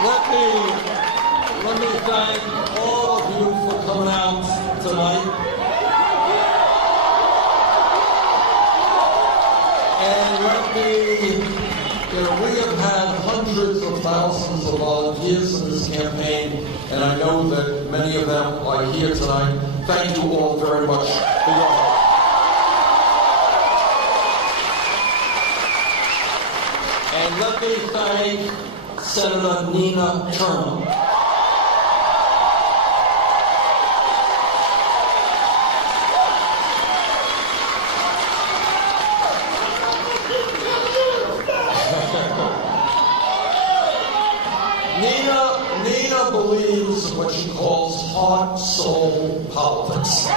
Let me thank all of you for coming out tonight. And we have had hundreds of thousands of volunteers in this campaign, and I know that many of them are here tonight. Thank you all very much for your help. And let me thank Senator Nina Turner. Nina believes in what she calls heart, soul politics.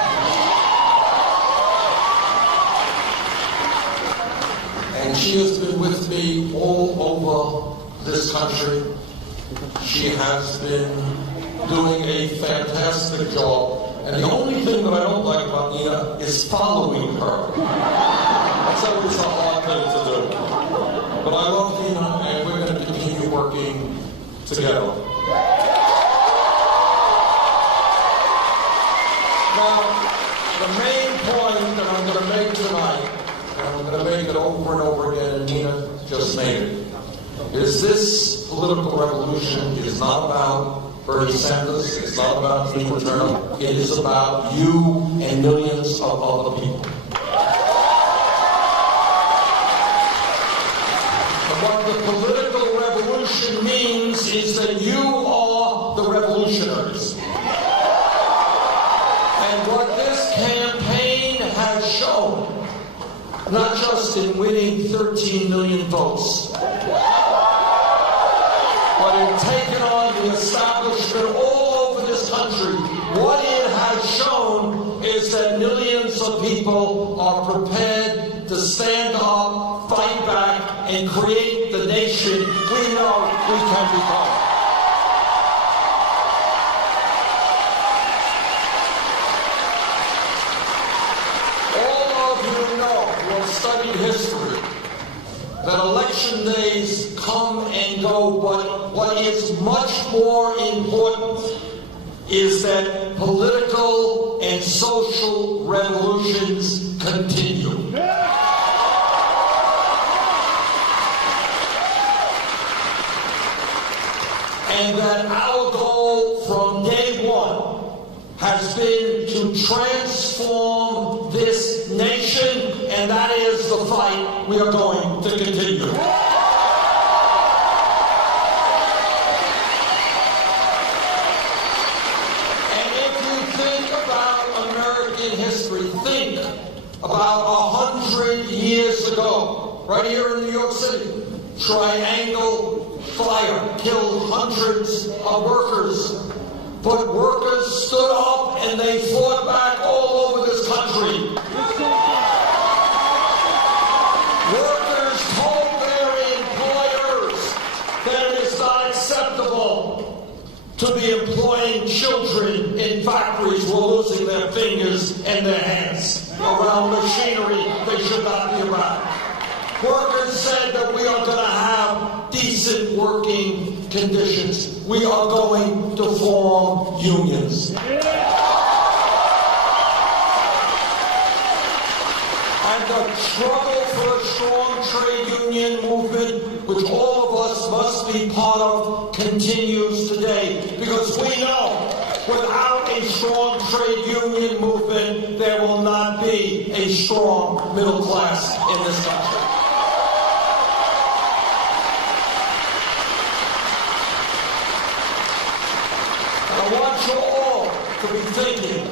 And she has been with me all over this country. She has been doing a fantastic job. And the only thing that I don't like about Nina is following her. That's always a hard thing to do. But I love Nina, and we're going to continue working together. Now, the main point that I'm going to make tonight, and I'm going to make it over and over again, and Nina just made it, is this political revolution is not about Bernie Sanders, it's not about Tina Turner, it is about you and millions of other people. And what the political revolution means is that you are the revolutionaries. And what this campaign has shown, not just in winning 13 million votes, but in taking on the establishment all over this country, what it has shown is that millions of people are prepared to stand up, fight back, and create the nation we know we can become. All of you know, who have studied history, that election days come and go, but what is much more important is that political and social revolutions continue. And that our goal from day one has been to transform this nation, and that is the fight we are going to continue. And if you think about American history, think about 100 years ago, right here in New York City, Triangle Fire killed hundreds of workers. But workers stood up and they fought back all over this country. Workers told their employers that it is not acceptable to be employing children in factories who are losing their fingers and their hands around machinery they should not be around. Workers said that we are going to have decent working conditions. We are going to form unions. And the struggle for a strong trade union movement, which all of us must be part of, continues today. Because we know without a strong trade union movement, there will not be a strong middle class in this country. I want you all to be thinking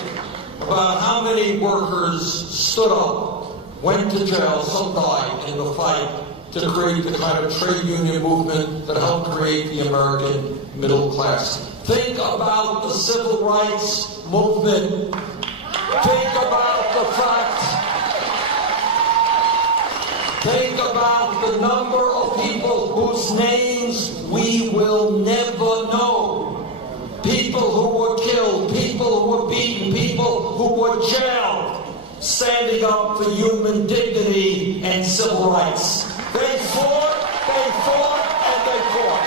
about how many workers stood up, went to jail, some died in the fight to create the kind of trade union movement that helped create the American middle class. Think about the civil rights movement. Think about the fact, think about the number of people whose names we will never know. People who were killed, people who were beaten, people who were jailed, standing up for human dignity and civil rights. They fought, and they fought.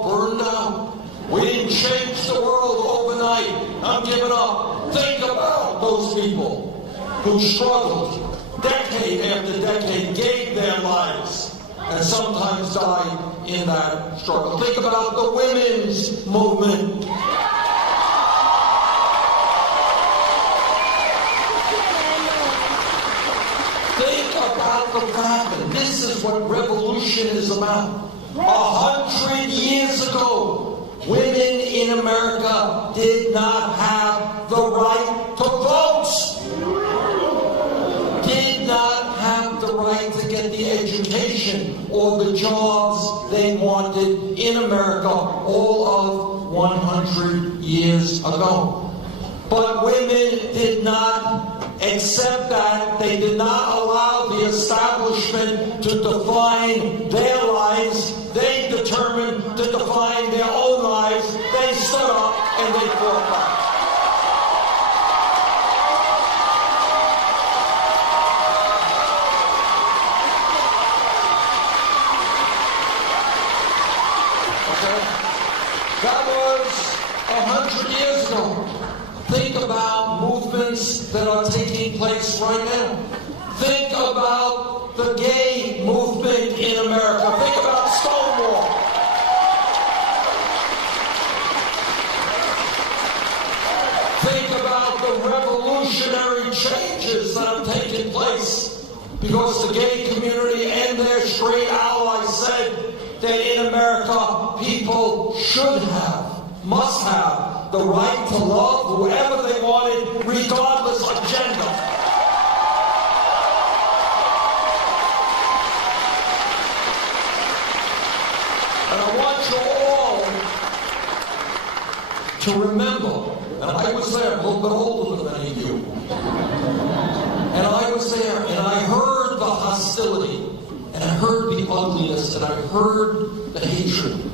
all burned out. We didn't change the world overnight. I'm giving up. Think about those people who struggled decade after decade, gave their lives, and sometimes died in that struggle. Think about the women's movement. Think about the fact that this is what revolution is about. 100 years ago, women in America did not have the right to vote. Did not have the right to get the education or the jobs they wanted in America all of 100 years ago. But women did not accept that. They did not allow the establishment to define their lives. They determined to define their own lives. They stood up and they fought back. That was 100 years ago. Think about movements that are taking place right now. Think about the gay movement in America. Think about Stonewall. Think about the revolutionary changes that have taken place because the gay community and their straight allies said that in America, people should have, must have, the right to love whoever they wanted, regardless of gender. And I want you all to remember, and I was there, a little bit older than many of you, and I was there, and I heard the hostility, and I heard the ugliness, and I heard the hatred.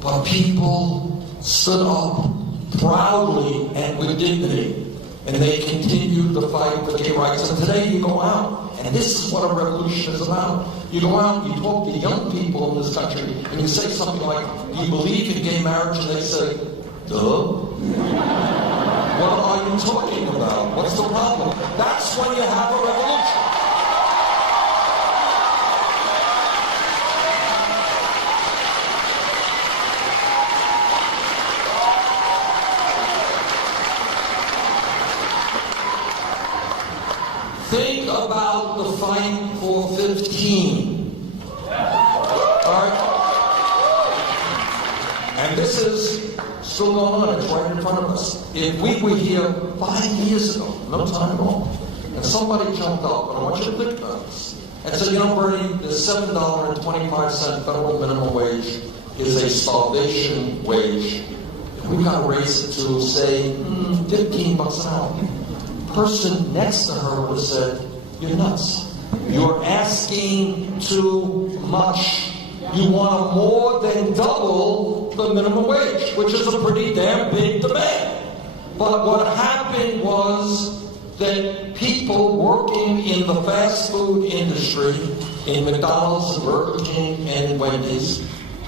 But people stood up proudly and with dignity, and they continued to fight for gay rights. And today you go out, and this is what a revolution is about. You go out and you talk to young people in this country, and you say something like, do you believe in gay marriage? And they say, duh. What are you talking about? What's the problem? That's when you have a revolution. Think about the fight for 15. All right? And this is still going on. It's right in front of us. If we were here 5 years ago, no time at all, and somebody jumped up, and I want you to think about this, and said, you know, Bernie, the $7.25 federal minimum wage is a starvation wage. We've got to raise it to, say, $15 an hour. Person next to her would have said, you're nuts. You're asking too much. You want to more than double the minimum wage, which is a pretty damn big demand. But what happened was that people working in the fast food industry, in McDonald's and Burger King and Wendy's,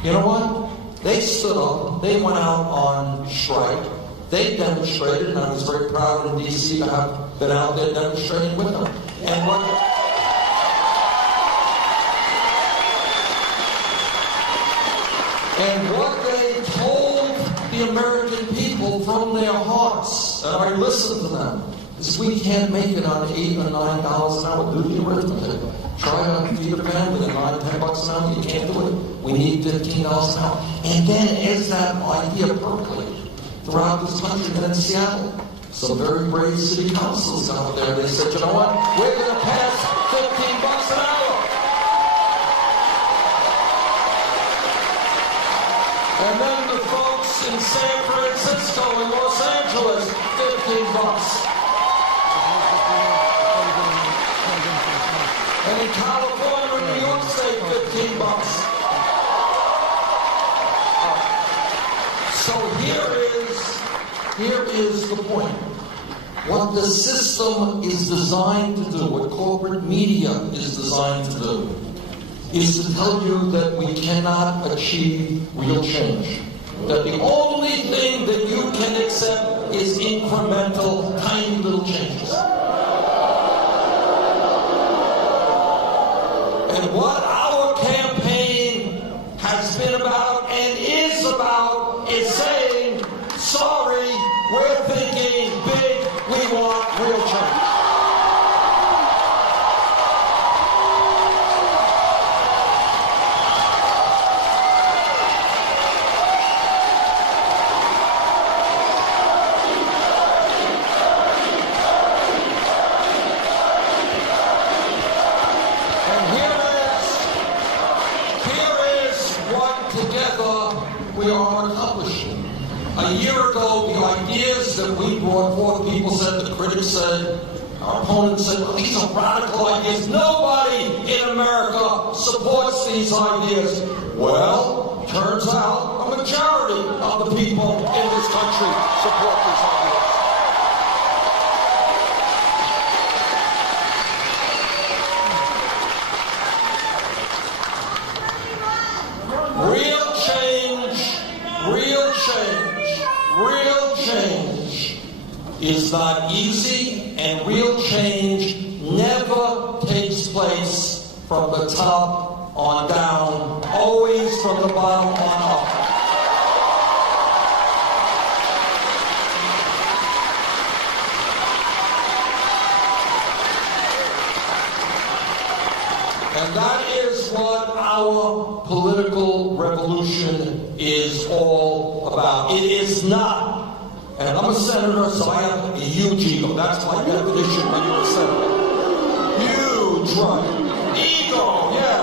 you know what? They stood up, they went out on strike, they demonstrated, and I was very proud in D.C. to have been out there demonstrating with them. And what they told the American people from their hearts, and I listened to them, is we can't make it on $8 or $9 an hour. Do the arithmetic. Try to feed a family at $9, $10 an hour. You can't do it. We need $15 an hour. And then as that idea percolated throughout this country and in Seattle, some very brave city councils out there, they said, you know what? We're going to pass $15 an hour. And then the folks in San Francisco and Los Angeles, $15. And in California and New York State, $15. So here is the point. What the system is designed to do, what corporate media is designed to do, is to tell you that we cannot achieve real change. That the only thing that you can accept is incremental, tiny little changes. And what our campaign has been about and is about is saying, sorry, we're thinking big, we want real change. We are accomplishing. A year ago, the ideas that we brought forth, people said, the critics said, our opponents said, well, these are radical ideas. Nobody in America supports these ideas. Well, turns out a majority of the people in this country support these ideas. Real change is not easy, and real change never takes place from the top on down, always from the bottom on up. And that is what our political revolution is all about. It is not, and I'm a senator, so I have a huge ego. That's my definition when you're a senator. Huge, right? Ego, yeah.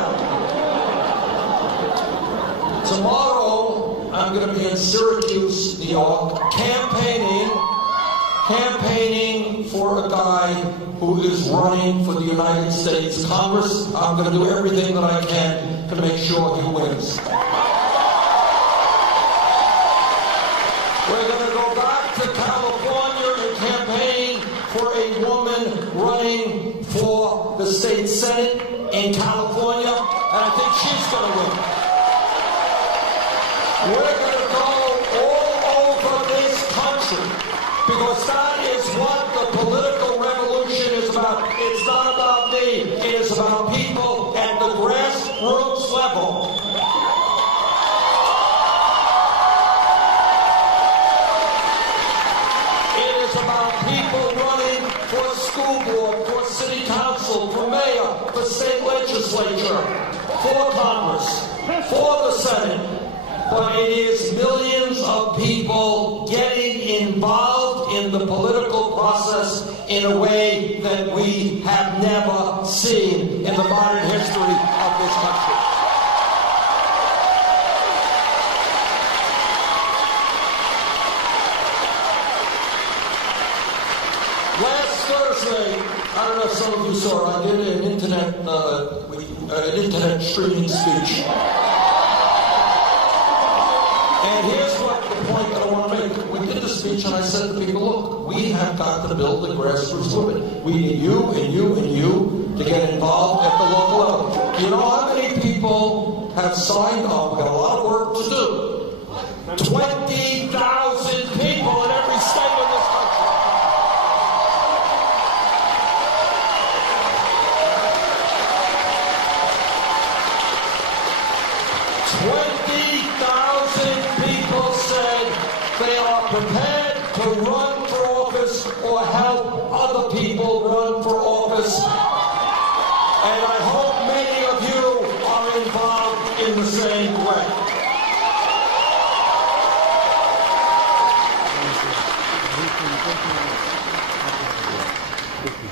Tomorrow, I'm going to be in Syracuse, New York, campaigning for a guy who is running for the United States Congress. I'm going to do everything that I can to make sure he wins. We're going to go back to California and campaign for a woman running for the state Senate in California, and I think she's going to win. We're going to go all over this country, because that is what the political revolution is about. It's not about me. It is about people at the grassroots level. It is about people running for school board, for city council, for mayor, for state legislature, for Congress, for the Senate. But it is millions of people getting involved in the political process in a way that we have never seen in the modern history of this country. Last Thursday, I don't know if some of you saw, I did an internet streaming speech. And here's what the point that I want to make. We did the speech and I said to people, look, we have got to build a grassroots movement. We need you and you and you to get involved at the local level. You know how many people have signed up? We've got a lot of work to do. 20,000 people in every state in this country. They are prepared to run for office or help other people run for office. And I hope many of you are involved in the same way.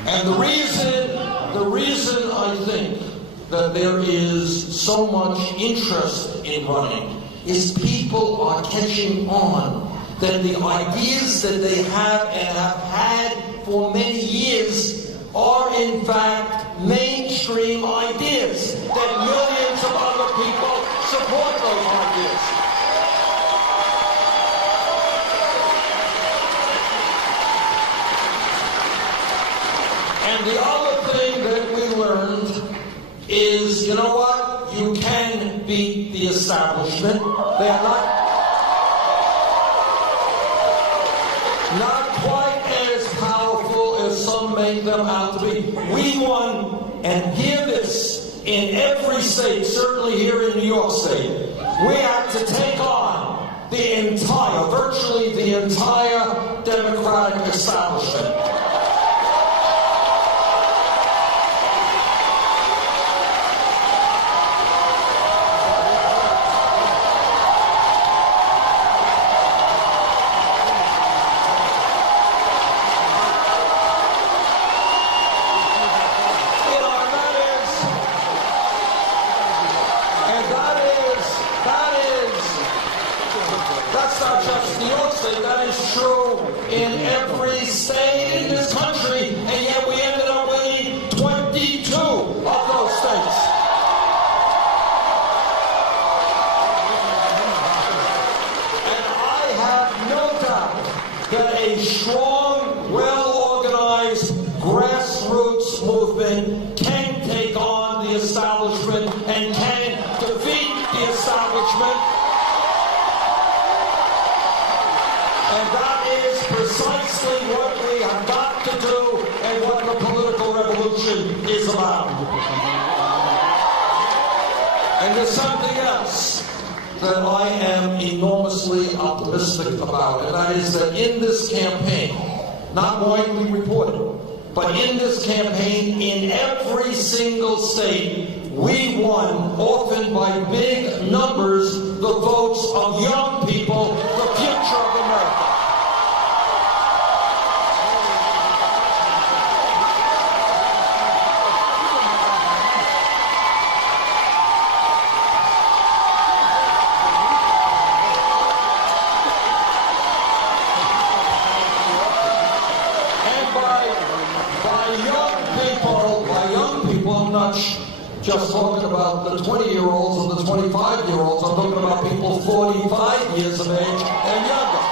And the reason I think that there is so much interest in running is people are catching on that the ideas that they have and have had for many years are in fact mainstream ideas, that millions of other people support those ideas. And the other thing that we learned is, you know what? Not quite as powerful as some make them out to be. We won, and hear this, in every state, certainly here in New York State, we had to take on the entire, virtually the entire Democratic establishment. That's not just New York State, that is true in every state in this country, and yet we ended up winning 22 of those states. And I have no doubt that a strong, well-organized grassroots movement can take on the establishment and can defeat the establishment. And that is precisely what we have got to do and what the political revolution is about. And there's something else that I am enormously optimistic about, and that is that in this campaign, not widely reported, but in this campaign, in every single state, we won, often by big numbers, the votes of young people, the future of America. Just talking about the 20-year-olds and the 25-year-olds. I'm talking about people 45 years of age and younger.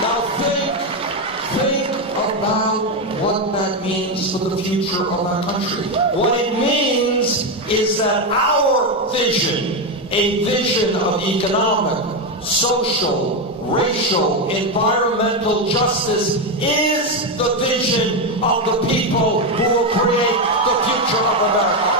Now think about what that means for the future of our country. What it means is that our vision, a vision of economic, social, racial, environmental justice is the vision of the people who will create the future of America.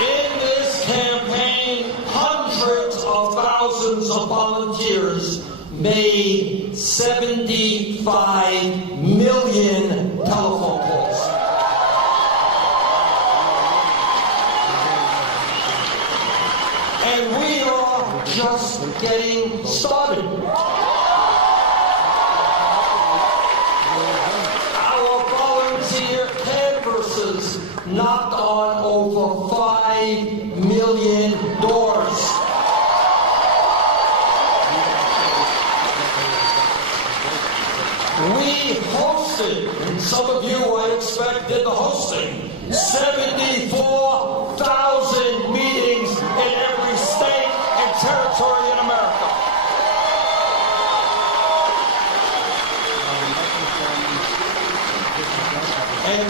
In this campaign, hundreds of thousands of volunteers made 75 million telephone calls. And we are just getting started. Our volunteer canvassers knocked on over 5 million doors. We hosted, and some of you, I expect, did the hosting, 74,000 meetings in every state and territory in America. And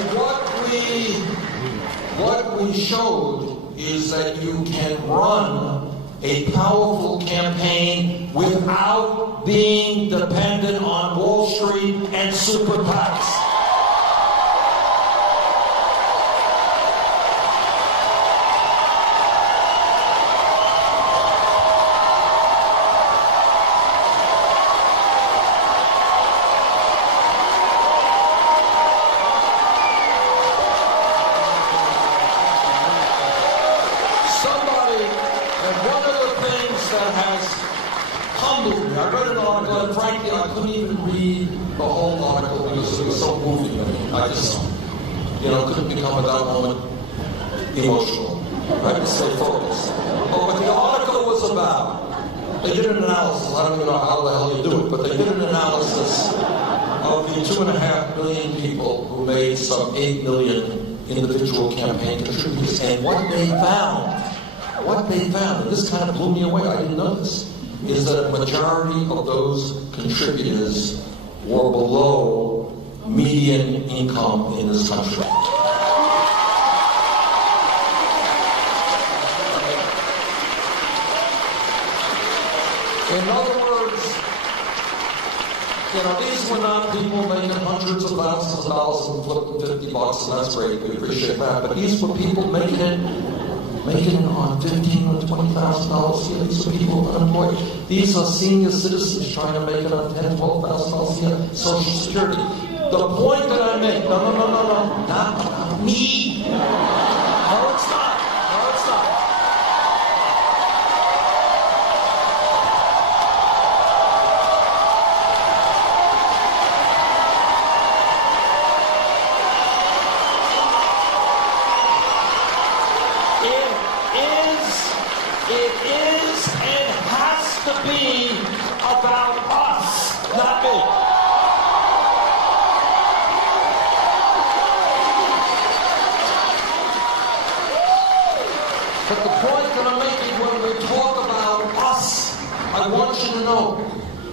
what we showed is that you can run a powerful campaign without being dependent on Wall Street and super PACs. That has humbled me. I read an article, and frankly, I couldn't even read the whole article because it was so moving to me. I just, couldn't become at that moment emotional. I had to stay focused. But what the article was about, they did an analysis. I don't even know how the hell you do it, but they did an analysis of the 2.5 million people who made some 8 million individual campaign contributors, and what they found, and this kind of blew me away, I didn't know this, is that a majority of those contributors were below median income in this country. In other words, these were not people making hundreds of thousands of dollars and flipping $50, and that's great. We appreciate that. But these were people making it on $15,000 or $20,000 a year. These are people unemployed. These are senior citizens trying to make it on $10,000, $12,000 a year. Social Security. The point that I make, no, not about me. No, it's not. It is and has to be about us, not me. But the point that I'm making when we talk about us, I want you to know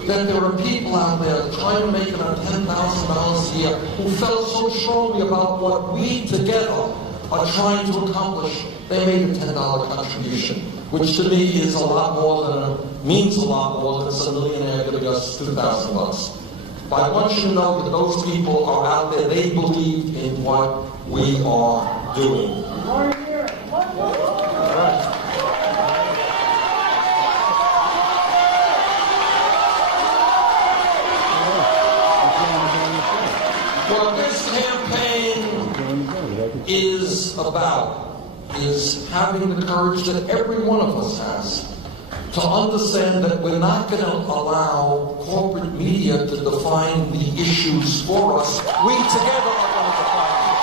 that there are people out there trying to make it on $10,000 a year who felt so strongly about what we together are trying to accomplish. They made a $10 contribution, which to me is a lot more means a lot more than a millionaire giving us $2,000. But I want you to know that those people are out there. They believe in what we are doing. What this campaign is about is having the courage that every one of us has to understand that we're not going to allow corporate media to define the issues for us. We together are going to define them.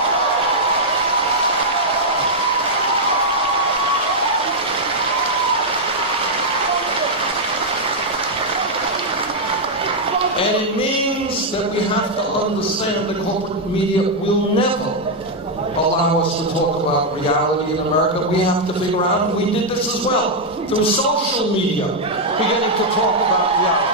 And it means that we have to understand that corporate media will never allow us to talk about reality in America. We have to figure out, and we did this as well, through social media, beginning to talk about reality.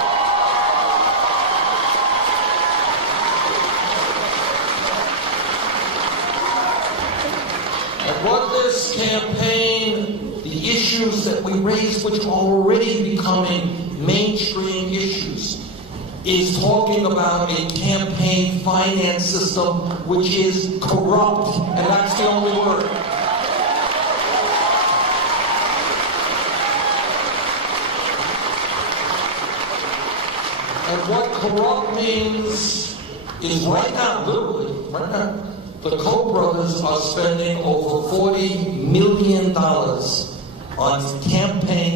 And what this campaign, the issues that we raise, which are already becoming mainstream issues, is talking about a campaign finance system which is corrupt, and that's the only word. And what corrupt means is right now, literally, right now, the Koch brothers are spending over $40 million on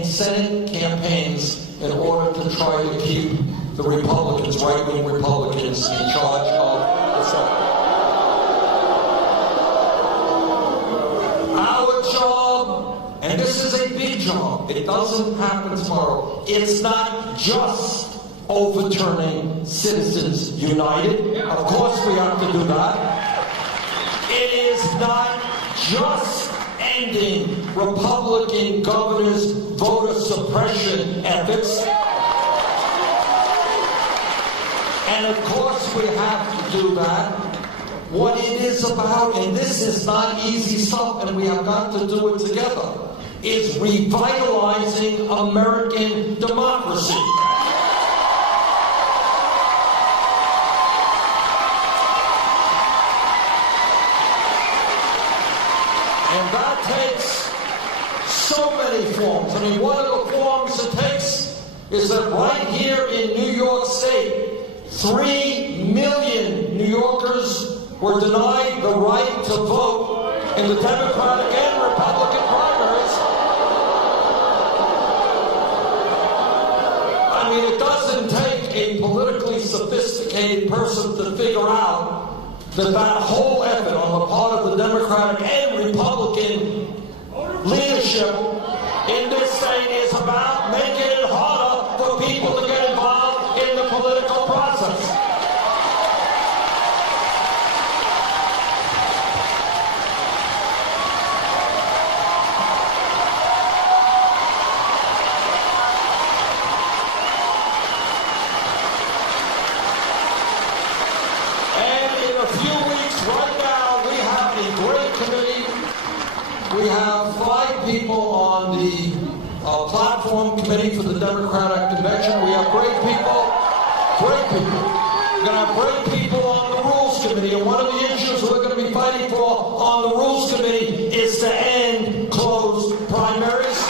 Senate campaigns in order to try to keep the Republicans, right-wing Republicans, in charge of the Senate. Our job, and this is a big job, it doesn't happen tomorrow, it's not just overturning Citizens United. Of course we have to do that. It is not just ending Republican governors' voter suppression efforts. And of course we have to do that. What it is about, and this is not easy stuff, and we have got to do it together, is revitalizing American democracy. And that takes so many forms. I mean, one of the forms it takes is that right here in New York State, 3 million New Yorkers were denied the right to vote in the Democratic and Republican primaries. I mean, it doesn't take a politically sophisticated person to figure out that that whole effort on the part of the Democratic and Republican leadership in this state is about making it harder for people to get involved in the political process. platform committee for the Democratic Convention. We have great people, great people. We're going to have great people on the Rules Committee, and one of the issues we're going to be fighting for on the Rules Committee is to end closed primaries.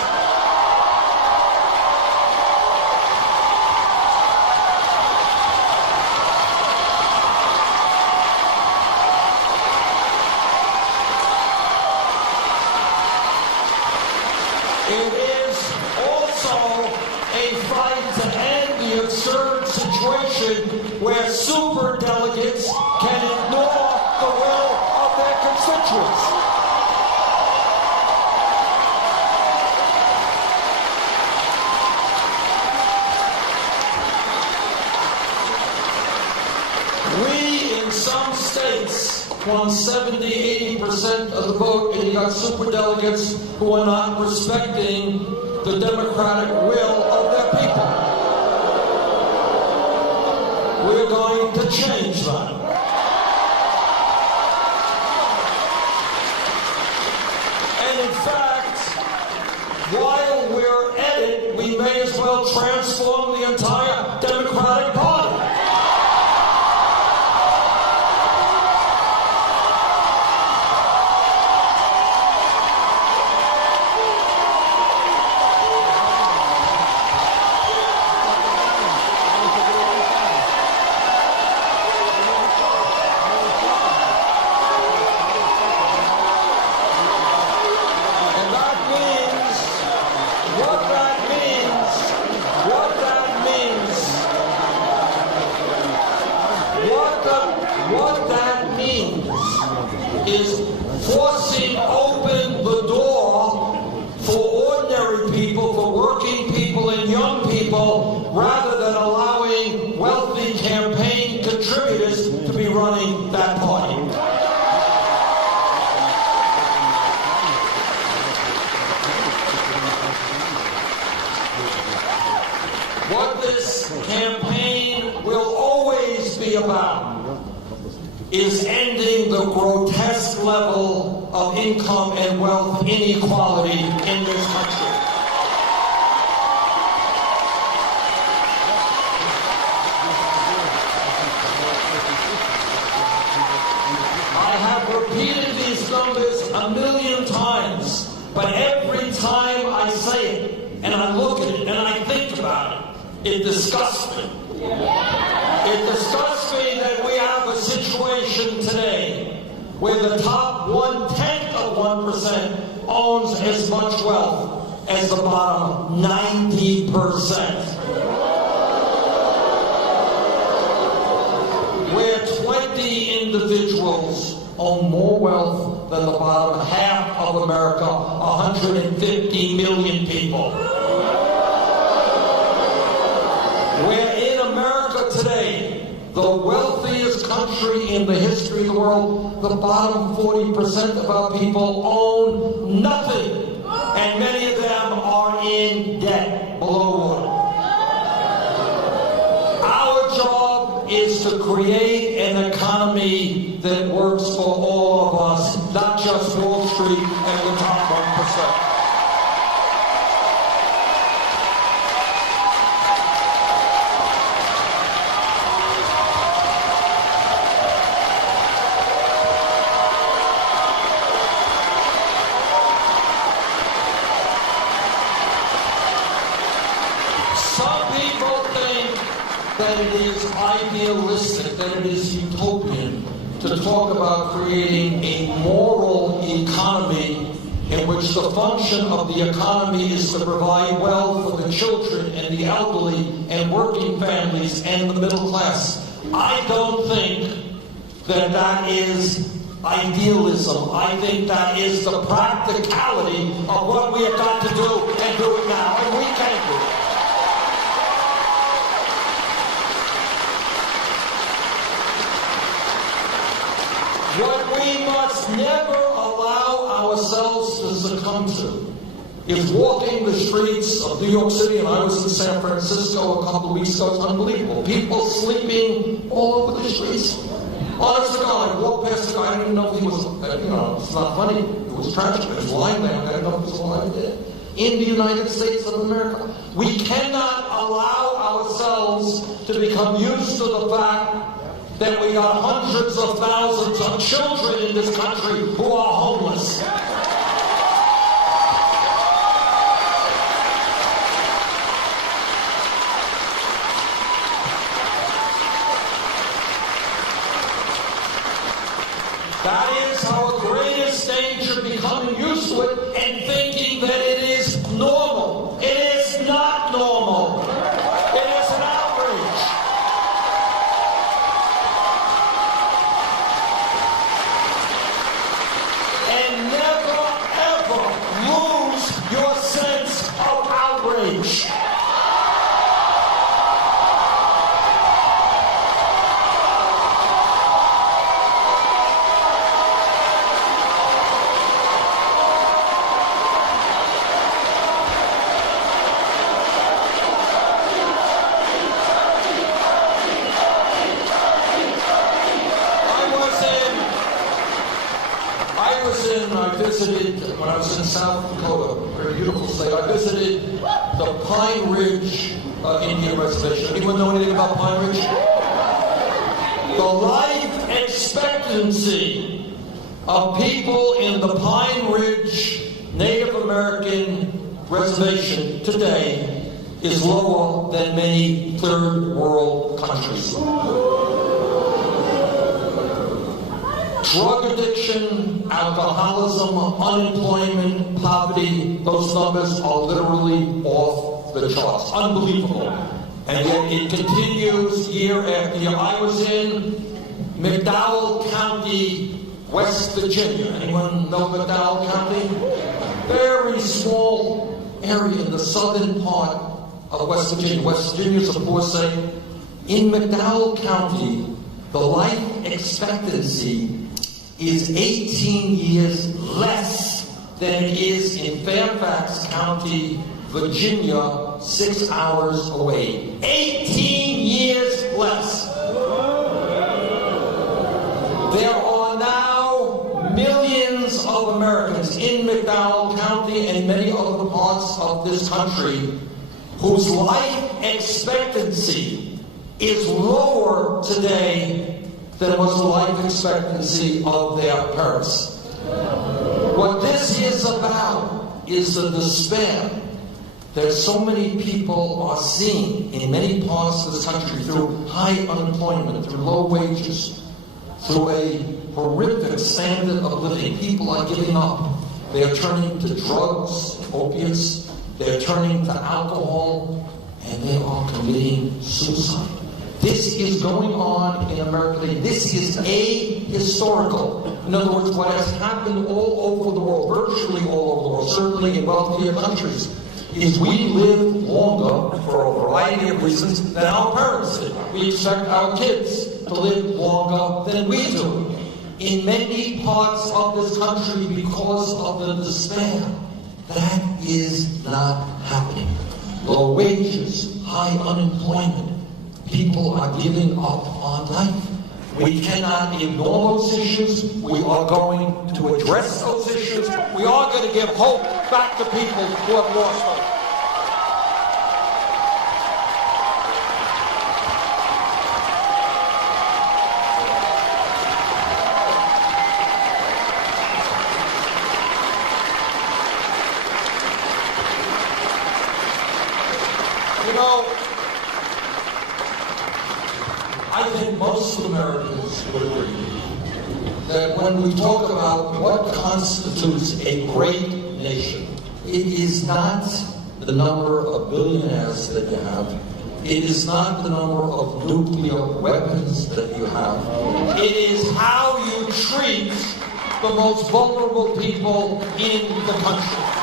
It is also a fight to end the absurd situation where superdelegates can ignore the will of their constituents. We, in some states, won 70–80% of the vote, and you got superdelegates who are not respecting the democratic will of their people. We're going to change that. And in fact, while we're at it, we may as well transform the entire Democratic Party. What that means is forcing open the door for ordinary people, for working people and young people, rather than allowing wealthy campaign contributors to be running that party. What this campaign will always be about is ending the grotesque level of income and wealth inequality in this country. I have repeated these numbers a million times, but every time I say it, and I look at it, and I think about it, it disgusts me. It disgusts me that we have a situation today where the top 1/10 of 1% owns as much wealth as the bottom 90%. Where 20 individuals own more wealth than the bottom half of America, 150 million people. Where in America today, the wealthiest country in the history of the world, the bottom 40% of our people own nothing, and many of them are in debt below water. Our job is to create an economy that works for all of us, not just Wall Street and the top 1%. Some people think that it is idealistic, that it is utopian to talk about creating a moral economy in which the function of the economy is to provide wealth for the children and the elderly and working families and the middle class. I don't think that that is idealism. I think that is the practicality of what we have got to do and do it now, and we can do it. What we must never allow ourselves to succumb to is walking the streets of New York City, and I was in San Francisco a couple of weeks ago. It's unbelievable. People sleeping all over the streets. Honest to God, I walked past the guy, I didn't know if he was, it's not funny, it was tragic, he was lying there, I didn't know if he was alive or dead. in the United States of America. We cannot allow ourselves to become used to the fact that we got hundreds of thousands of children in this country who are homeless. That is our greatest danger, becoming used to it and thinking that it is normal. It is not normal. It is an outrage. And never, ever lose your sense of outrage. I visited, when I was in South Dakota, a very beautiful state, I visited the Pine Ridge Indian Reservation. Anyone know anything about Pine Ridge? The life expectancy of people in the Pine Ridge Native American Reservation today is lower than many third world countries. Drug addiction, alcoholism, unemployment, poverty, those numbers are literally off the charts. Unbelievable. And yet it continues year after year. I was in McDowell County, West Virginia. Anyone know McDowell County? Very small area in the southern part of West Virginia. West Virginia is a poor state. In McDowell County, the life expectancy is 18 years less than it is in Fairfax County, Virginia, 6 hours away. 18 years less. There are now millions of Americans in McDowell County and many other parts of this country whose life expectancy is lower today than was the life expectancy of their parents. What this is about is the despair that so many people are seeing in many parts of this country through high unemployment, through low wages, through a horrific standard of living. People are giving up. They are turning to drugs, opiates. They're turning to alcohol, and they are committing suicide. This is going on in America today. This is ahistorical. In other words, what has happened all over the world, virtually all over the world, certainly in wealthier countries, is we live longer for a variety of reasons than our parents did. We expect our kids to live longer than we do. In many parts of this country, because of the despair, that is not happening. Low wages, high unemployment. People are giving up on life. We cannot ignore those issues. We are going to address those issues. We are going to give hope back to people who have lost hope. You know, I think most Americans would agree that when we talk about what constitutes a great nation, it is not the number of billionaires that you have. It is not the number of nuclear weapons that you have. It is how you treat the most vulnerable people in the country.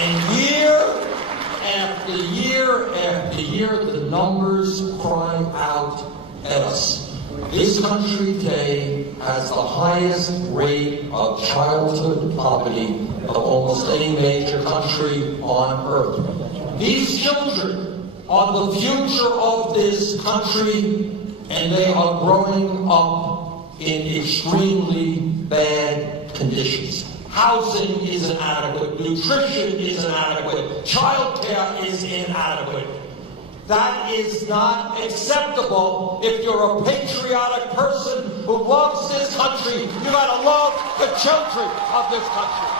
And year after year after year, the numbers cry out at us. This country today has the highest rate of childhood poverty of almost any major country on earth. These children are the future of this country, and they are growing up in extremely bad conditions. Housing is inadequate, nutrition is inadequate, child care is inadequate. That is not acceptable. If you're a patriotic person who loves this country, you gotta love the children of this country.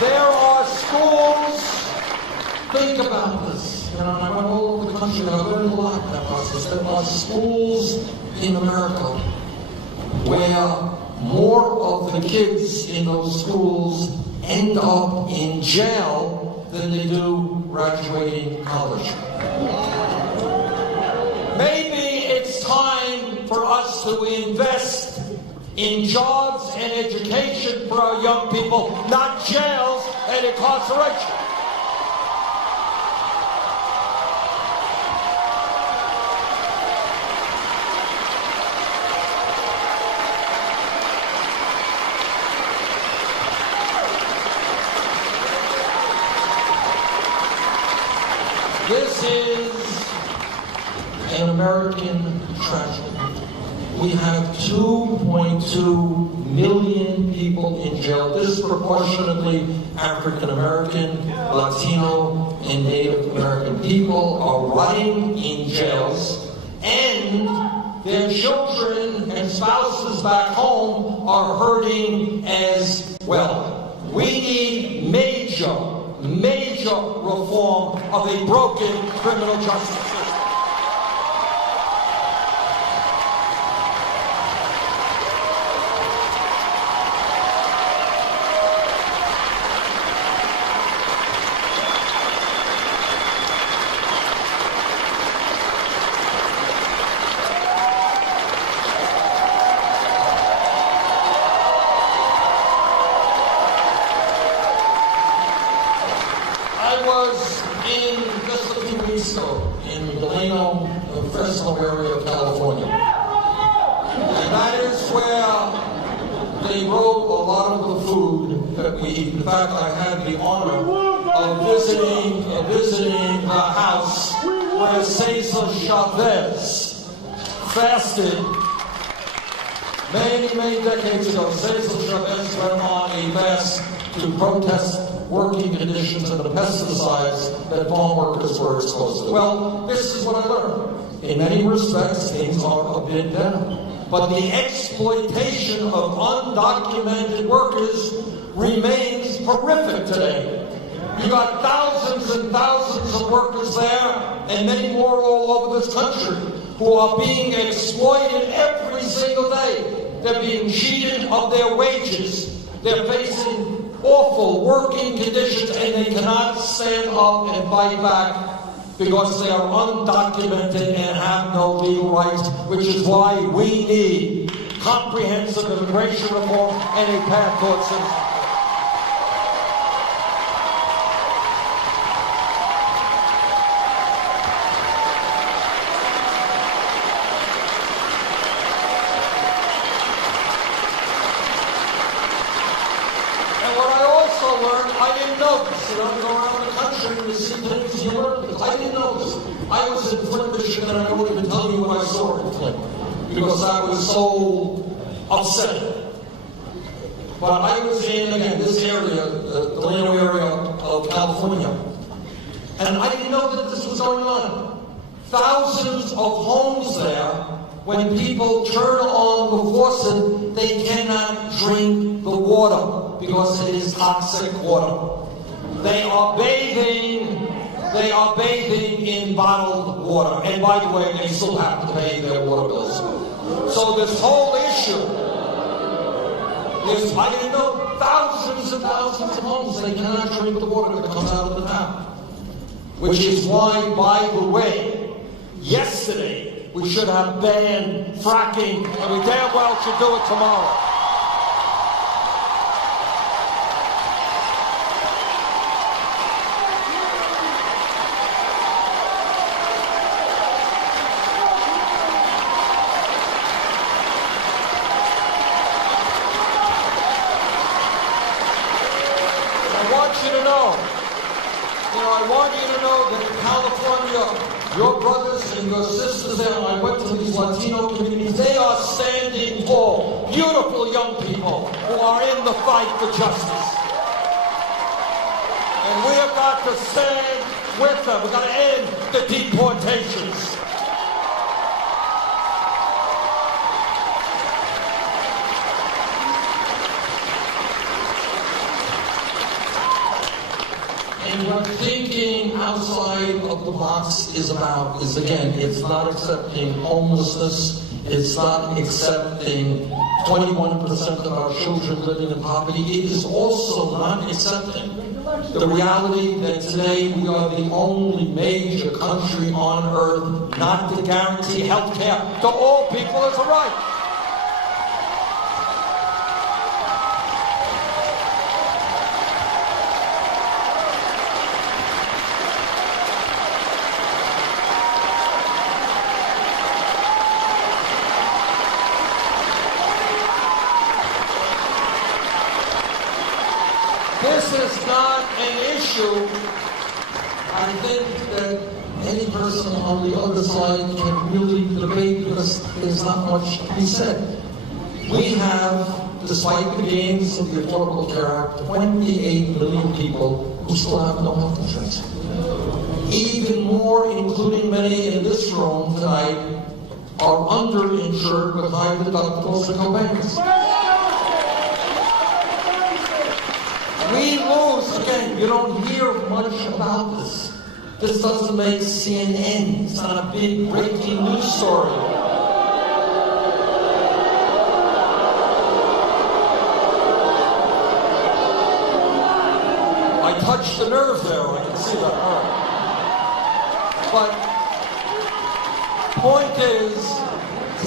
There are schools, think about this, you know, I went all over the country and I learned a lot about this. There are schools in America where more of the kids in those schools end up in jail than they do graduating college. Maybe it's time for us to invest in jobs and education for our young people, not jails and incarceration. This is an American tragedy. We have 2.2 million people in jail, disproportionately African American, Latino, and Native American people are rotting in jails, and their children and spouses back home are hurting as well. We need major reform of a broken criminal justice system. In the Delano, Fresno area of California. And that is where they grow a lot of the food that we eat. In fact, I had the honor of visiting the house where Cesar Chavez fasted many decades ago. Cesar Chavez went on a fast to protest working conditions and the pesticides that farm workers were exposed to. Well, this is what I learned. In many respects, things are a bit better. But the exploitation of undocumented workers remains horrific today. You got thousands and thousands of workers there, and many more all over this country, who are being exploited every single day. They're being cheated of their wages. They're facing awful working conditions, and they cannot stand up and fight back because they are undocumented and have no legal rights, which is why we need comprehensive immigration reform and a path towards citizenship. I didn't notice, you know, you go around the country and you see things you learn. I didn't notice. I was in Flint, Michigan, and I won't even tell you what I saw in Flint because I was so upset. But I was in, again, this area, the Delano area of California, and I didn't know that this was going on. Thousands of homes there, when people turn on the faucet, they cannot drink the water because it is toxic water. They are bathing in bottled water. And by the way, they still have to pay their water bills. So this whole issue is, I didn't know, thousands and thousands of homes, they cannot drink the water that comes out of the tap. which is why, by the way, yesterday we should have banned fracking, and we damn well should do it tomorrow. I want you to know that in California, your brothers and your sisters there, I went to these Latino communities, they are standing tall, beautiful young people who are in the fight for justice. And we have got to stand with them. We've got to end the deportations. And what thinking outside of the box is about is, again, it's not accepting homelessness, it's not accepting 21% of our children living in poverty. It is also not accepting the reality that today we are the only major country on earth not to guarantee health care to all people as a right. This is not an issue, I think, that any person on the other side can really debate, because there's not much to be said. We have, despite the gains of the Affordable Care Act, 28 million people who still have no health insurance. Even more, including many in this room tonight, are underinsured with high deductibles and co-payments. We lose, again, you don't hear much about this. This doesn't make CNN. It's not a big breaking news story. I touched the nerve there, I can see that. All right. But point is,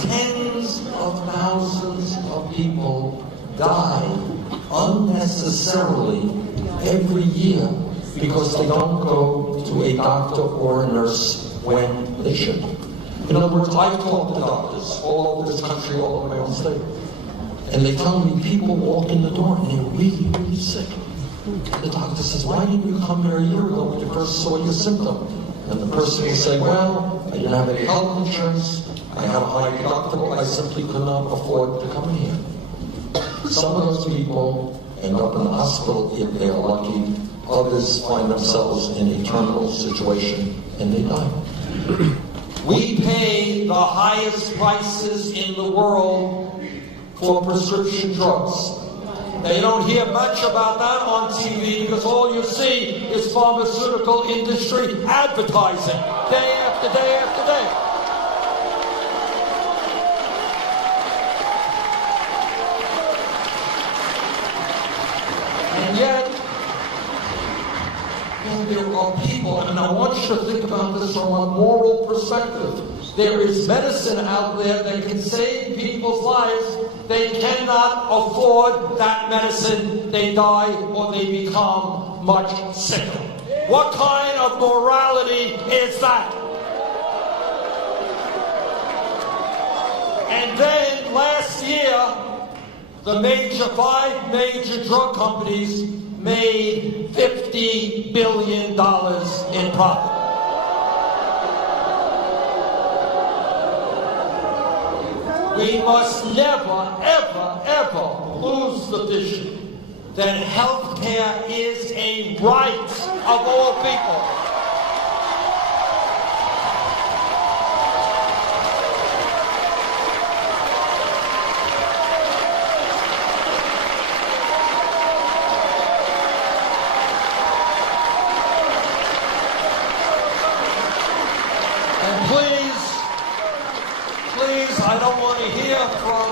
tens of thousands of people die unnecessarily every year because they don't go to a doctor or a nurse when they should. In other words, I've talked to doctors all over this country, all over my own state, and they tell me people walk in the door and they're really, really sick. The doctor says, why didn't you come here a year ago when you first saw your symptom? And the person will say, well, I didn't have any health insurance, I had a high deductible, I simply could not afford to come in here. Some of those people end up in the hospital if they are lucky. Others find themselves in a terminal situation and they die. We pay the highest prices in the world for prescription drugs. Now, you don't hear much about that on TV because all you see is pharmaceutical industry advertising day after day after day. And yet, there are people, and I want you to think about this from a moral perspective. There is medicine out there that can save people's lives. They cannot afford that medicine. They die or they become much sicker. What kind of morality is that? And then last year, the five major drug companies made $50 billion in profit. We must never, ever, ever lose the vision that health care is a right of all people. I don't want to hear from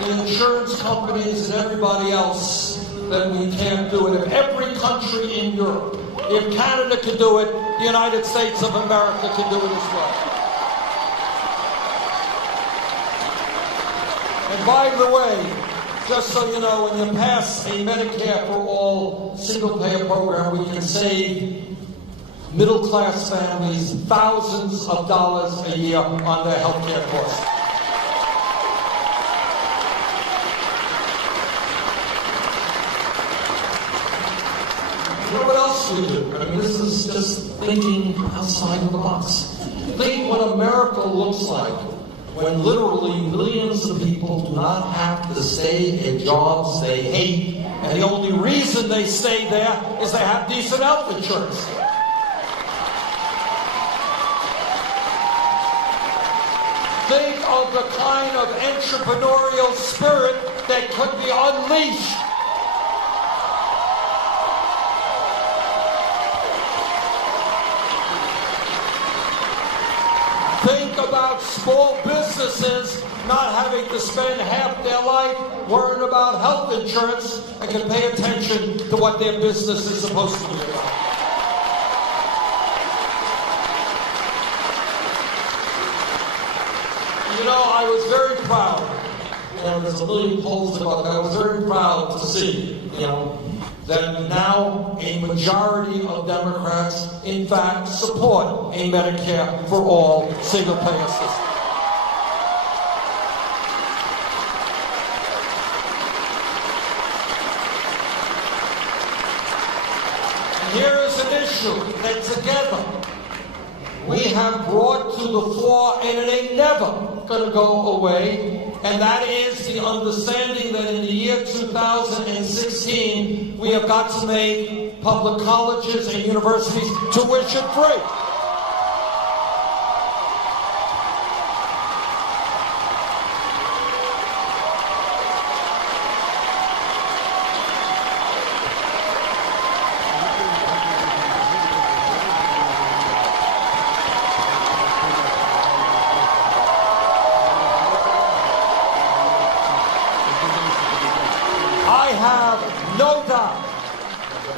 the insurance companies and everybody else that we can't do it. If every country in Europe If Canada can do it, the United States of America can do it as well. And by the way, just so you know, when you pass a Medicare for All single-payer program, we can save middle-class families thousands of dollars a year on their health care costs. You know what else we do? I mean, this is just thinking outside of the box. Think what America looks like when literally millions of people do not have to stay in jobs they hate, and the only reason they stay there is they have decent health insurance. Think of the kind of entrepreneurial spirit that could be unleashed. Think about small businesses not having to spend half their life worrying about health insurance and can pay attention to what their business is supposed to be about. You know, I was very proud, there's a million polls about that, I was very proud to see, that now a majority of Democrats, in fact, support a Medicare for All single-payer system. Here is an issue that together we have brought to the fore, and it ain't never going to go away, and that is the understanding that in the year 2016, we have got to make public colleges and universities tuition-free.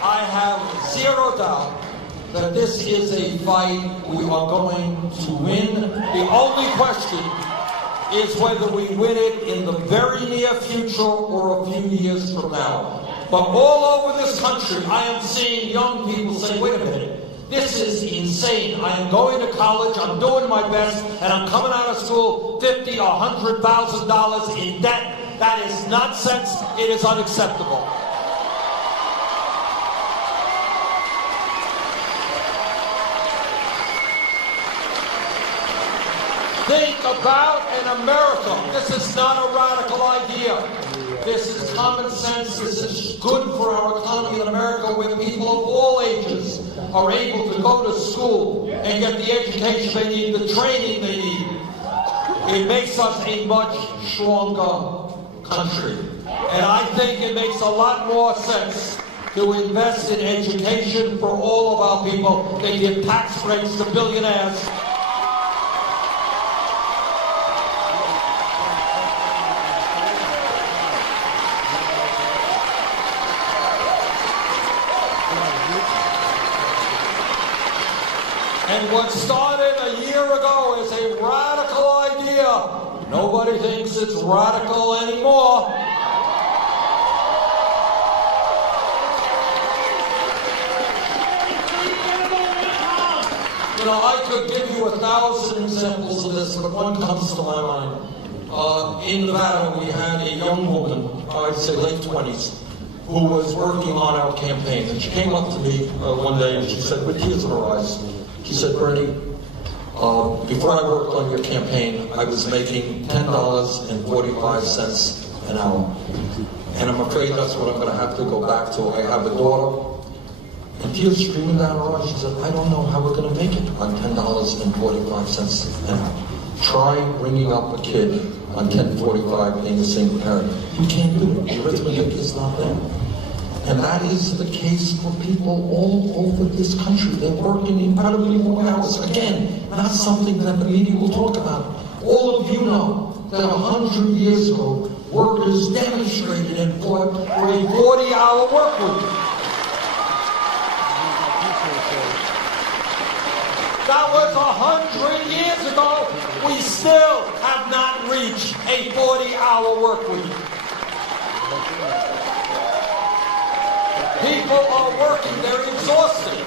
I have zero doubt that this is a fight we are going to win. The only question is whether we win it in the very near future or a few years from now. But all over this country, I am seeing young people say, wait a minute, this is insane. I am going to college, I'm doing my best, and I'm coming out of school $50,000 or $100,000 in debt. That is nonsense. It is unacceptable. Think about an America. This is not a radical idea. This is common sense. This is good for our economy in America, where people of all ages are able to go to school and get the education they need, the training they need. It makes us a much stronger country. And I think it makes a lot more sense to invest in education for all of our people than give tax breaks to billionaires. And what started a year ago as a radical idea, nobody thinks it's radical anymore. I could give you 1,000 examples of this, but one comes to my mind. In Nevada, we had a young woman, I'd say late 20s, who was working on our campaign. And she came up to me one day and she said, with tears in her eyes, she said, Bernie, before I worked on your campaign, I was making $10.45 an hour. And I'm afraid that's what I'm going to have to go back to. I have a daughter. And tears streaming down her eyes. She said, I don't know how we're going to make it on $10.45 an hour. Try bringing up a kid on $10.45 being a single parent. You can't do it. The arithmetic is not there. And that is the case for people all over this country. They're working incredibly long hours. Again, not something that the media will talk about. All of you know that 100 years ago, workers demonstrated and fought for a 40-hour work week. That was 100 years ago. We still have not reached a 40-hour work week. People are working, they're exhausted.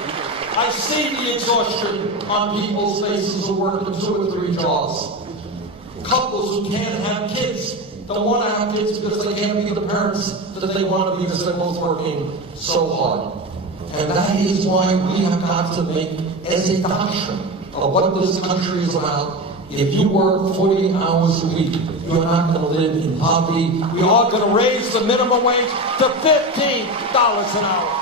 I see the exhaustion on people's faces who work in 2 or 3 jobs. Couples who can't have kids, don't want to have kids because they can't be the parents that they want to be because they're both working so hard. And that is why we have got to make, as a doctrine of what this country is about, if you work 40 hours a week, you're not going to live in poverty. We are going to raise the minimum wage to $15 an hour.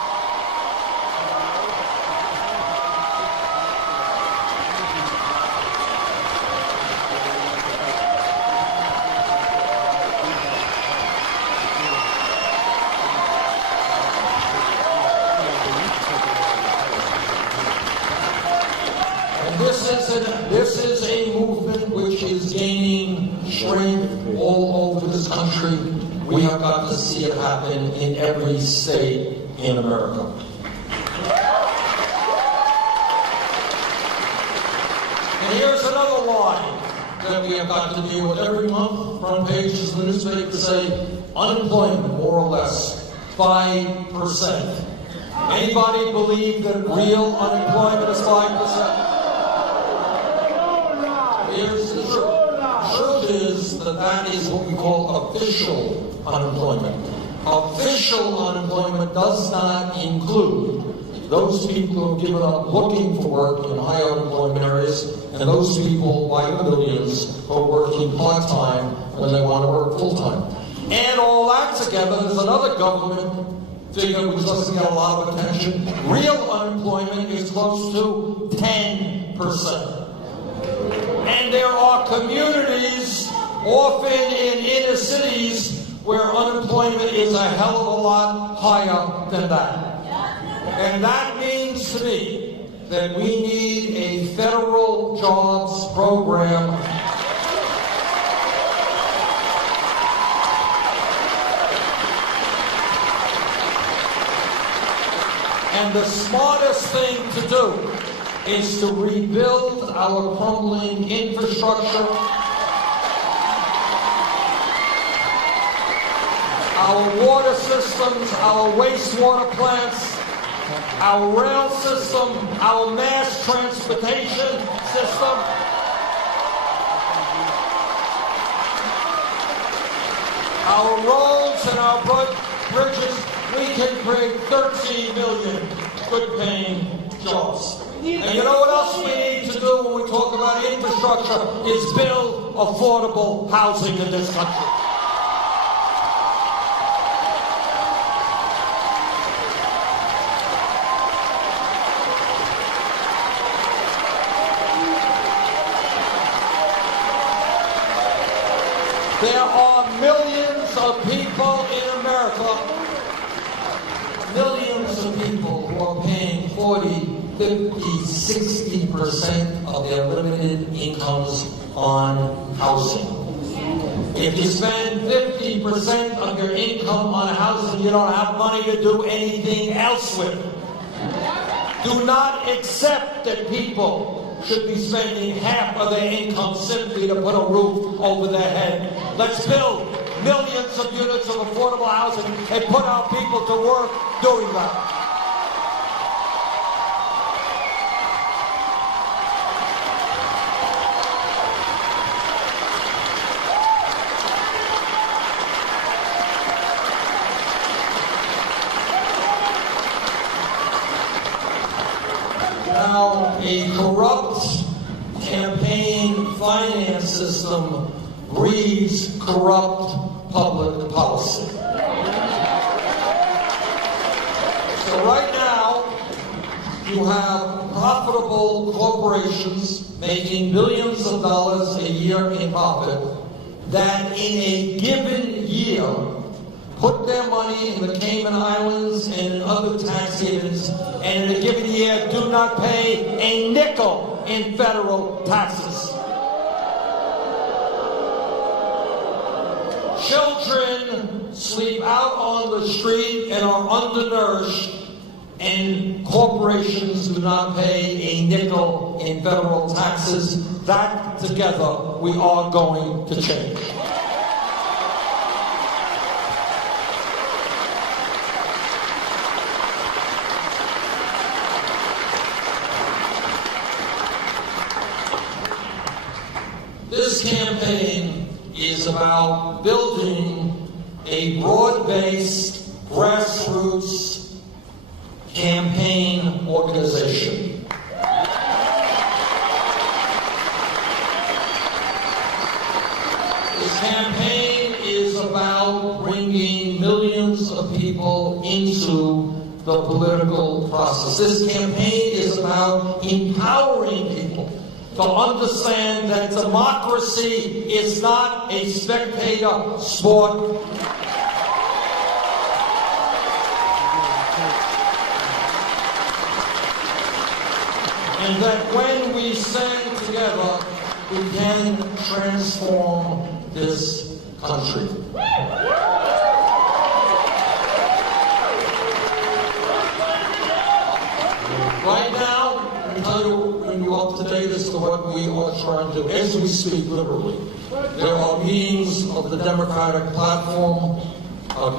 This is a movement which is gaining strength all over this country. We have got to see it happen in every state in America. And here's another line that we have got to deal with every month. Front pages of the newspaper say unemployment, more or less, 5%. Anybody believe that real unemployment is 5%? Here's the truth. The truth is that is what we call official unemployment. Official unemployment does not include those people who have given up looking for work in high unemployment areas and those people by the millions who are working part-time when they want to work full-time. And all that together, there's another government figure which doesn't get a lot of attention. Real unemployment is close to 10%. And there are communities, often in inner cities, where unemployment is a hell of a lot higher than that. And that means to me that we need a federal jobs program and the smartest thing to do is to rebuild our crumbling infrastructure, our water systems, our wastewater plants, our rail system, our mass transportation system, our roads and our bridges. We can create 13 million good-paying jobs. And you know what else we need to do when we talk about infrastructure is build affordable housing in this country. There are millions of people in America, millions of people who are paying 40, 50, 60% of their limited incomes on housing. If you spend 50% of your income on housing, you don't have money to do anything else with it. Do not accept that people should be spending half of their income simply to put a roof over their head. Let's build millions of units of affordable housing and put our people to work doing that. Now, a corrupt campaign finance system breeds corrupt public policy. So right now, you have profitable corporations making billions of dollars a year in profit that in a given year put their money in the Cayman Islands and in other tax havens, and in a given year do not pay a nickel in federal taxes. Children sleep out on the street and are undernourished, and corporations do not pay a nickel more in federal taxes. That together we are going to change. This campaign is about building a broad-based, grassroots campaign organization. This campaign is about bringing millions of people into the political process. This campaign is about empowering people to understand that democracy is not a spectator sport. And that when we stand together, we can transform this country. Right now, bring you up to date as to what we are trying to do. As we speak, literally, there are meetings of the Democratic Platform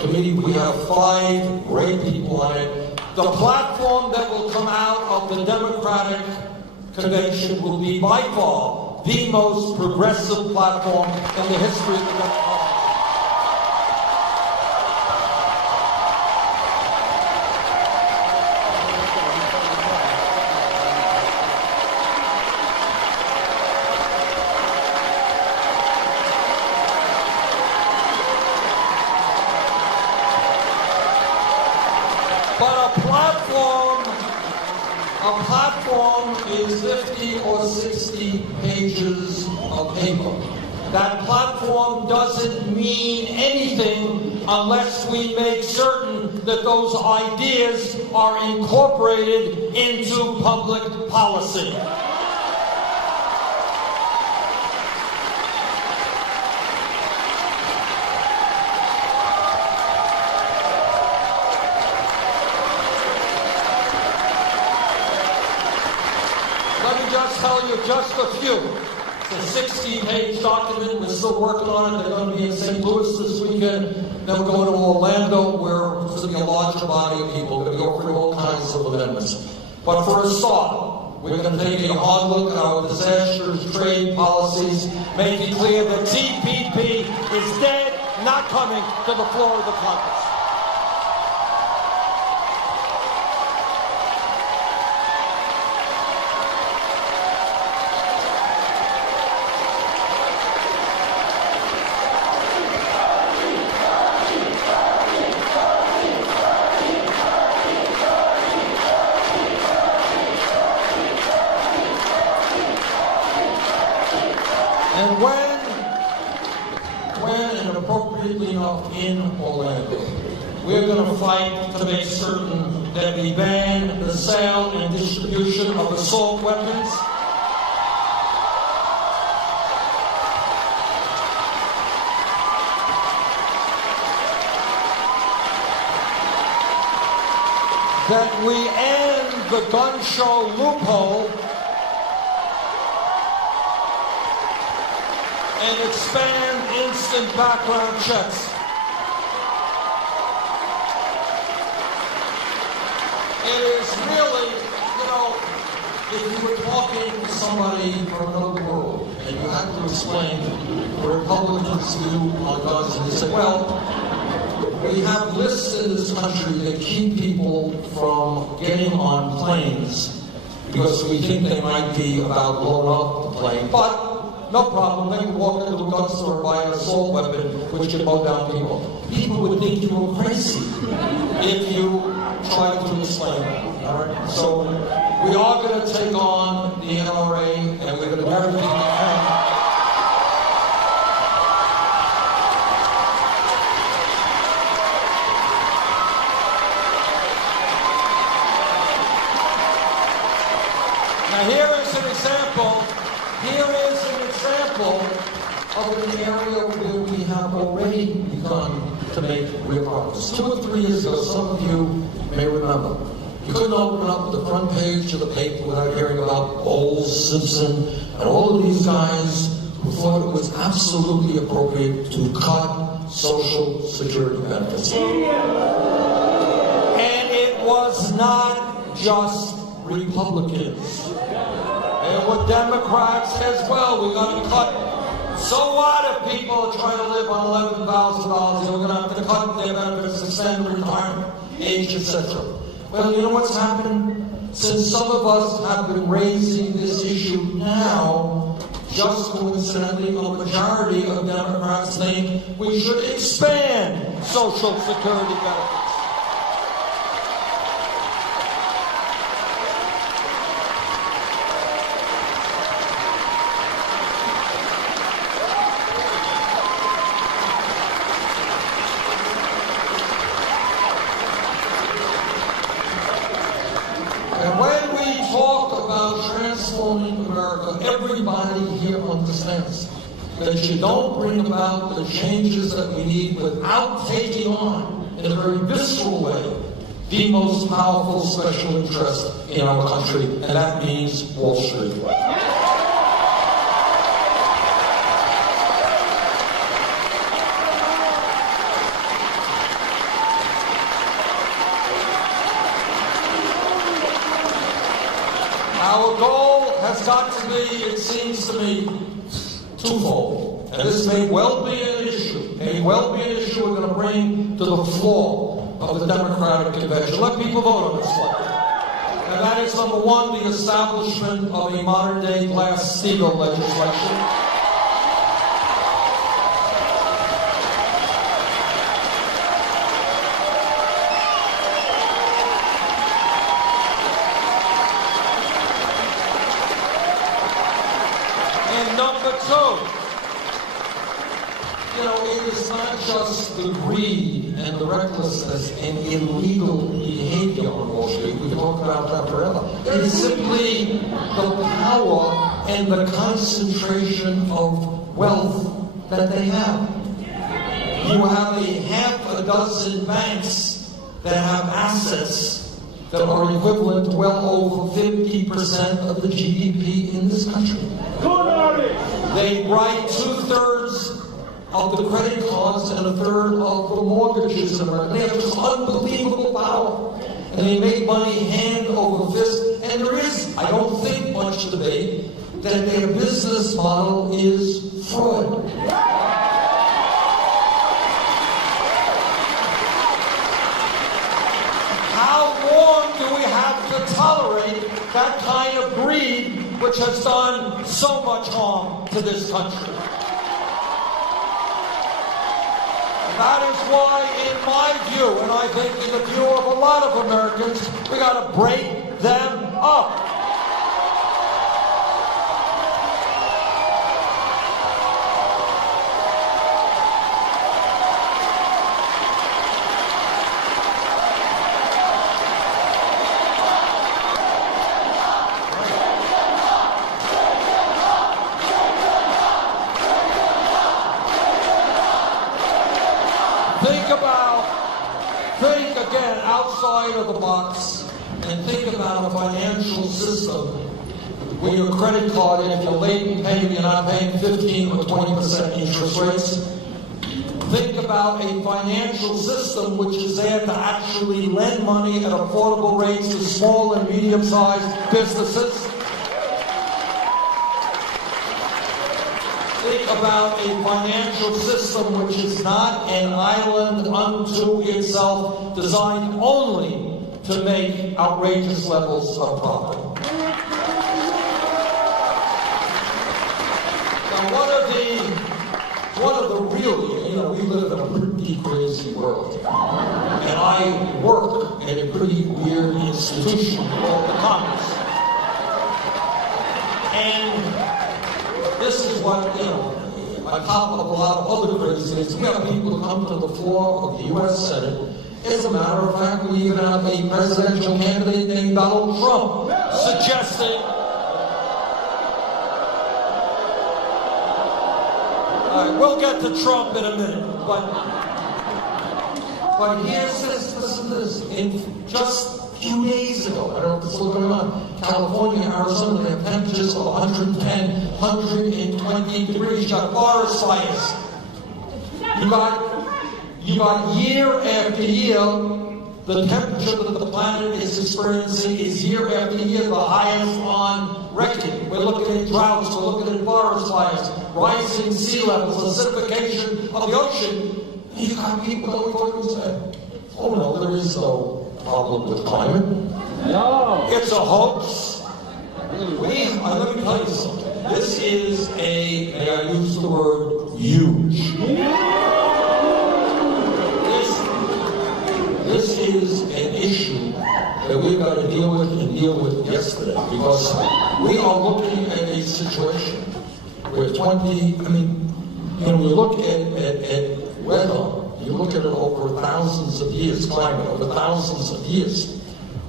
Committee. We have 5 great people on it. The platform that will come out of the Democratic Convention will be by far the most progressive platform in the history of the Democratic Party. But a platform is 50 or 60 pages of paper. That platform doesn't mean anything unless we make certain that those ideas are incorporated into public policy. Let me just tell you just a few. It's a 60-page document. We're still working on it. They're going to be in St. Louis this weekend. Then we're going to Orlando, where there's going to be a larger body of people. We're going to go through all kinds of amendments. But for a start, we're going to take a hard look at our disastrous trade policies, make it clear that TPP is dead, not coming to the floor of the Congress. And when and appropriately enough in Orlando, we're going to fight to make certain that we ban the sale and distribution of assault weapons. That we end the gun show loophole and expand instant background checks. It is really, if you were talking to somebody from another world and you had to explain the Republicans' view on guns, and they say, well, we have lists in this country that keep people from getting on planes because we think they might be about blowing up the plane, but no problem, they can walk into a gun store and buy an assault weapon which can mow down people. People would think you were crazy if you tried to explain it. All right? So we are going to take on the NRA and we're going to do everything we can. Now here is an example. Of an area where we have already begun to make real progress. 2 or 3 years ago, some of you may remember, You couldn't open up the front page of the paper without hearing about Bowles, Simpson, and all of these guys who thought it was absolutely appropriate to cut Social Security benefits. And it was not just Republicans. There were Democrats as well. We're going to cut. So what if people are trying to live on $11,000? We're going to have to cut their benefits, extend the retirement age, etc. Well, you know what's happened? Since some of us have been raising this issue now, just coincidentally, a majority of Democrats think we should expand Social Security benefits. America, everybody here understands that you don't bring about the changes that we need without taking on, in a very visceral way, the most powerful special interest in our country, and that means Wall Street. Our goal has got to be, it seems to me, twofold. And this may well be an issue. We're going to bring to the floor of the Democratic Convention. Let people vote on this one. And that is, number one, the establishment of a modern-day Glass-Steagall legislation. Number two, it is not just the greed and the recklessness and illegal behavior on Wall Street. We can talk about that forever. It is simply the power and the concentration of wealth that they have. You have half a dozen banks that have assets that are equivalent to well over 50% of the GDP in this country. They write 2/3 of the credit cards and 1/3 of the mortgages in America. They have just unbelievable power. And they make money hand over fist. And there is, I don't think, much debate that their business model is fraud. How long do we have to tolerate that kind of greed, which has done so much harm to this country? That is why, in my view, and I think in the view of a lot of Americans, we got to break them up. Think again outside of the box and think about a financial system where your credit card, if you're late in paying, you're not paying 15 or 20% interest rates. Think about a financial system which is there to actually lend money at affordable rates to small and medium-sized businesses. Think about a financial system which is not an island unto itself, designed only to make outrageous levels of profit. Now, one of the really, we live in a pretty crazy world. And I work in a pretty weird institution called the Congress. And this is what, on top of a lot of other craziness, we have people who come to the floor of the U.S. Senate. As a matter of fact, we even have a presidential candidate named Donald Trump suggesting. All right, we'll get to Trump in a minute, but here's this, listen to this. In just few days ago, I don't know if it's still going on, California, Arizona, they have temperatures of 110, 120 degrees. You got forest fires. You got year after year, the temperature that the planet is experiencing is year after year the highest on record. We're looking at droughts, we're looking at forest fires, rising sea levels, acidification of the ocean. And you got people going forward and say, oh no, there is no problem with climate. No. It's a hoax. Let me tell you something. This is may I use the word, huge. This is an issue that we've got to deal with yesterday, because we are looking at a situation where you look at weather, you look at it over thousands of years, climate over thousands of years.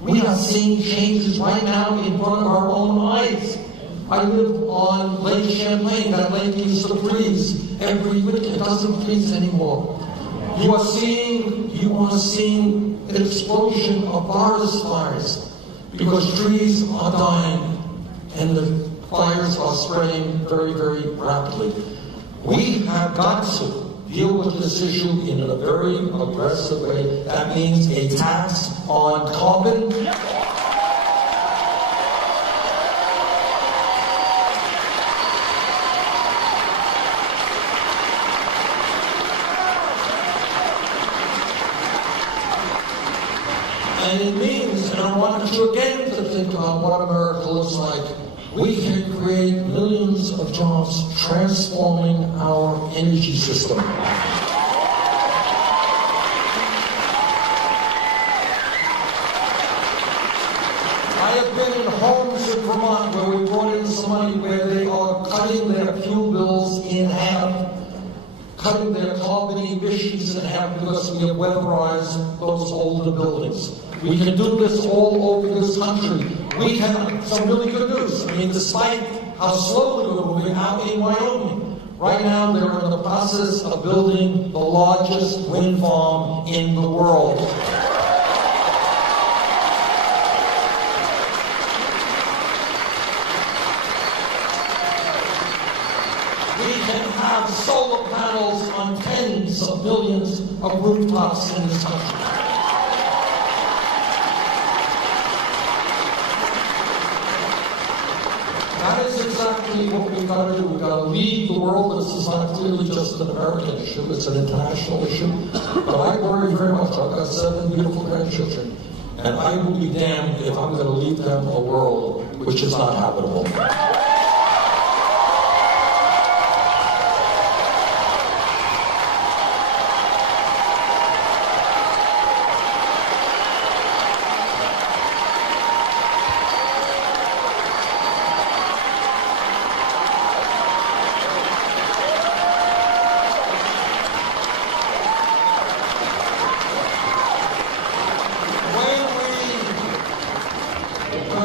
We are seeing changes right now in front of our own eyes. I live on Lake Champlain. That lake used to freeze every winter. It doesn't freeze anymore. You are seeing an explosion of forest fires because trees are dying and the fires are spreading very, very rapidly. We have got to deal with this issue in a very aggressive way. That means a tax on carbon. And it means, and I want you again to think about what America looks like. We can create millions of jobs transforming our energy system. I have been in homes in Vermont where we brought in some money where they are cutting their fuel bills in half, cutting their carbon emissions in half because we have weatherized those older buildings. We can do this all over this country. We have some really good news. Despite how slowly we're moving out in Wyoming, right now they're in the process of building the largest wind farm in the world. We can have solar panels on tens of millions of rooftops in this country. That is exactly what we've got to do. We've got to lead the world. This is not clearly just an American issue. It's an international issue. But I worry very much. I've got 7 beautiful grandchildren. And I will be damned if I'm going to leave them a world which is not habitable.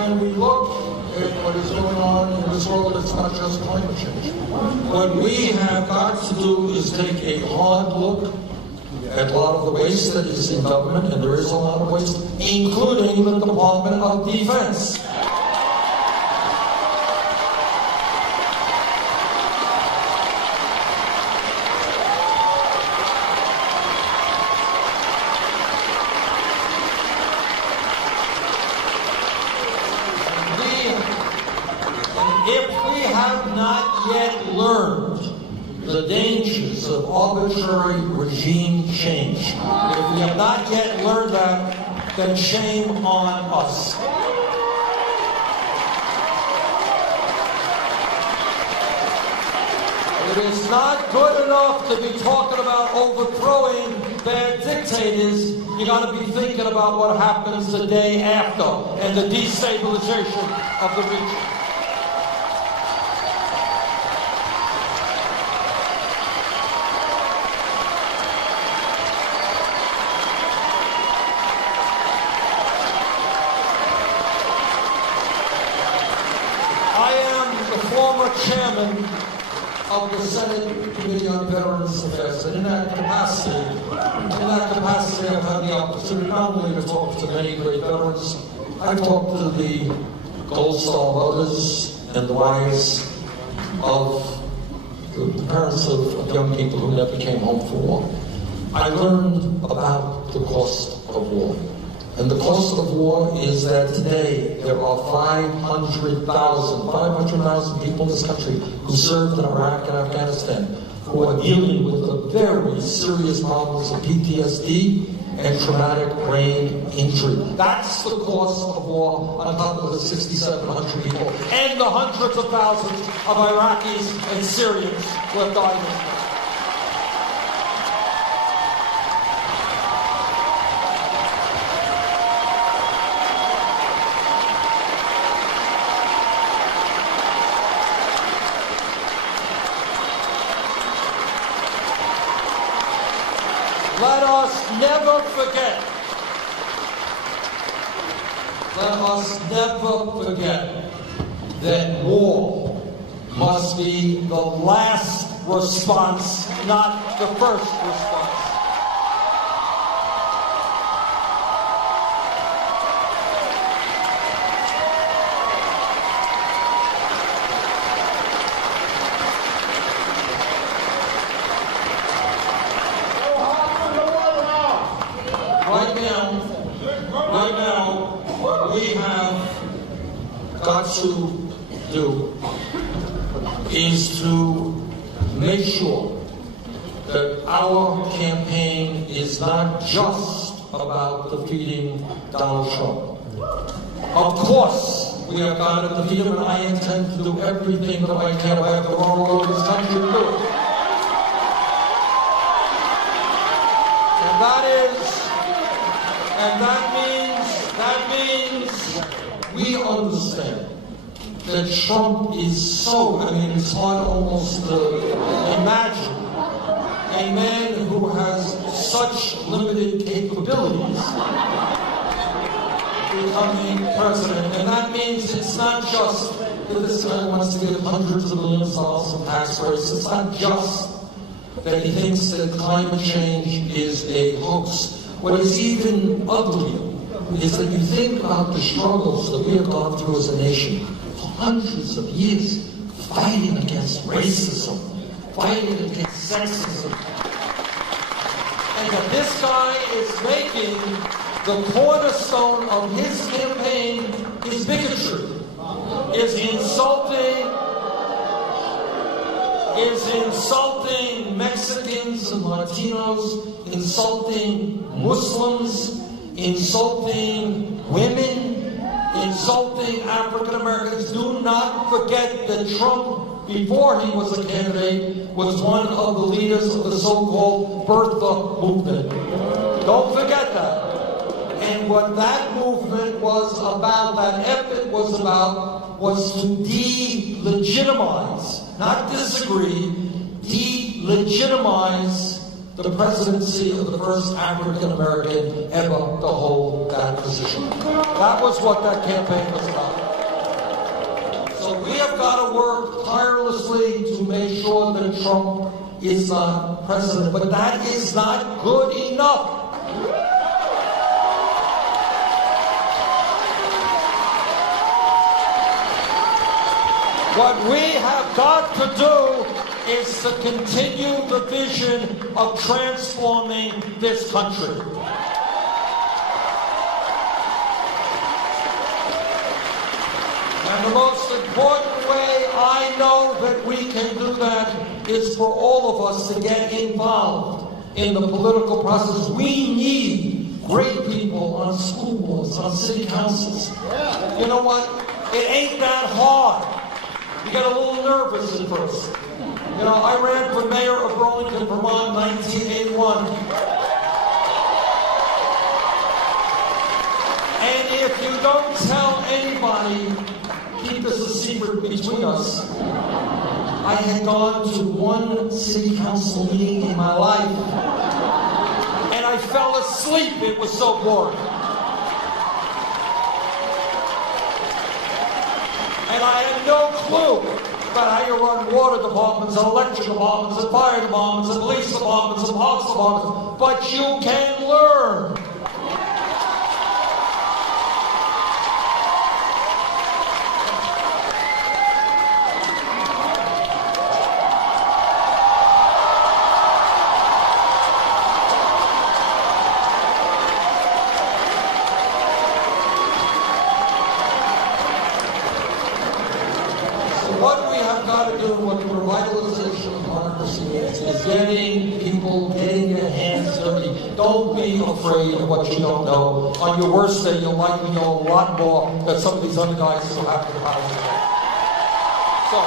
When we look at what is going on in this world, it's not just climate change. What we have got to do is take a hard look at a lot of the waste that is in government, and there is a lot of waste, including the Department of Defense. If we have not yet learned the dangers of arbitrary regime change, if we have not yet learned that, then shame on us. It is not good enough to be talking about overthrowing bad dictators. You got to be thinking about what happens the day after and the destabilization of the region. I am the former chairman of of the Senate Committee on Veterans Affairs, and in that capacity, I've had the opportunity not only to talk to many great veterans, I've talked to the Gold Star mothers and the wives of the parents of young people who never came home for war. I learned about the cost of war. And the cost of war is that today there are 500,000 people in this country who served in Iraq and Afghanistan who are dealing with the very serious problems of PTSD and traumatic brain injury. That's the cost of war on top of the 6,700 people and the hundreds of thousands of Iraqis and Syrians who have died in this war. Let us never forget that war must be the last response, not the first response. Right now, what we have got to do is to make sure that our campaign is not just about defeating Donald Trump. Of course, we have got to defeat him, and I intend to do everything that I can. I have to run all over this country to do it. And that means we understand that Trump is so, it's hard almost to imagine a man who has such limited capabilities becoming president. And that means it's not just that this guy wants to give hundreds of millions of dollars in tax breaks. It's not just that he thinks that climate change is a hoax. What is even uglier is that you think about the struggles that we have gone through as a nation for hundreds of years, fighting against racism, fighting against sexism. And that this guy is making the cornerstone of his campaign is bigotry, is insulting Mexicans and Latinos, insulting Muslims, insulting women, insulting African Americans. Do not forget that Trump, before he was a candidate, was one of the leaders of the so-called birther movement. Don't forget that. And what that movement was about, that effort was about, was to delegitimize, not disagree, delegitimize the presidency of the first African American ever to hold that position. That was what that campaign was about. So we have got to work tirelessly to make sure that Trump is not president, but that is not good enough. What we have got to do is to continue the vision of transforming this country. And the most important way I know that we can do that is for all of us to get involved in the political process. We need great people on school boards, on city councils. You know what? It ain't that hard. You get a little nervous at first. You know, I ran for mayor of Burlington, Vermont in 1981. And if you don't tell anybody, keep this a secret between us, I had gone to one city council meeting in my life, and I fell asleep. It was so boring. And I had no clue about how you run water departments and electric departments and fire departments and police departments and police departments, but you can learn. What we have got to do with the revitalization of democracy is getting your hands dirty. Don't be afraid of what you don't know. On your worst day, you'll likely know a lot more than some of these other guys who have the power. So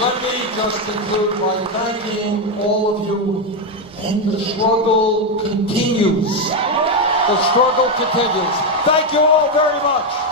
let me just conclude by thanking all of you, and the struggle continues. The struggle continues. Thank you all very much.